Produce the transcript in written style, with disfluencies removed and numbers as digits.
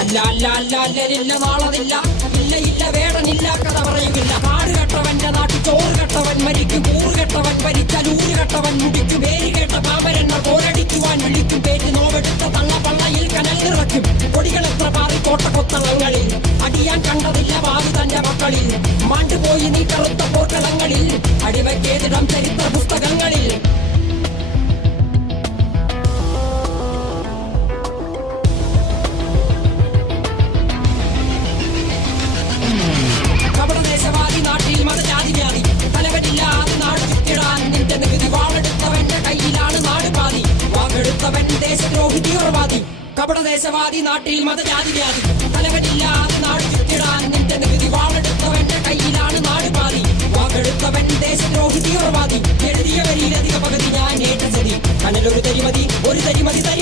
അല്ല അല്ല അല്ല അല്ലലില്ല നാളതില്ല, ഇല്ല ഇല്ല വേടനില്ല കഥ പറയുകില്ല. കാട് കെട്ടവന്റെ നാട്ടിൽ ചോറ് കെട്ടവൻ മരിക്കും, കൂറ് കെട്ടവൻ ഭരിച്ചാൽ ഊര് കെട്ടവൻ മുടിക്കും. പേര് കേട്ട പാമ്പരെണ്ണ പോരടിക്കുവാൻ വിളിക്കും, പേറ്റ് നോവെടുത്ത തള്ള പള്ളയിൽ കനൽ നിറയ്ക്കും. കൊടികൾ എത്ര പാറി കോട്ടക്കൊത്തളങ്ങളിൽ, അടിയാൻ കണ്ടതില്ല ഭാവി തന്റെ മക്കളിൽ. മാണ്ടുപോയി നീ കറുത്ത പോർക്കളങ്ങളിൽ, അടിവയ്ക്കേതിടം ചരിത്ര പുസ്തകങ്ങളിൽ. കപടദേശവാദി നാട്ടിൽ മതജാതി വ്യാധി, തലവനില്ലാതെ നാട് ചുറ്റിടാൻ നിന്റെ നികുതി. വാളെടുത്തവന്റെ കയ്യിലാണ് നാട് പാതി, വാക്കെടുത്തവൻ ദേശദ്രോഹി തീവ്രവാദി. കപടദേശവാദി നാട്ടിൽ മതജാതി വ്യാധി, തലവനില്ലാതെ നാട് ചുറ്റിടാൻ നിന്റെ നികുതി. വാളെടുത്തവന്റെ കയ്യിലാണ് നാട് പാതി, വാക്കെടുത്തവൻ ദേശദ്രോഹി തീവ്രവാദി. എഴുതിയ വരിയിലധിക പകുതി ഞാൻ ഏറ്റ ചതി, കനലൊരു തരിമതി ഒരു തരിമതി തരി.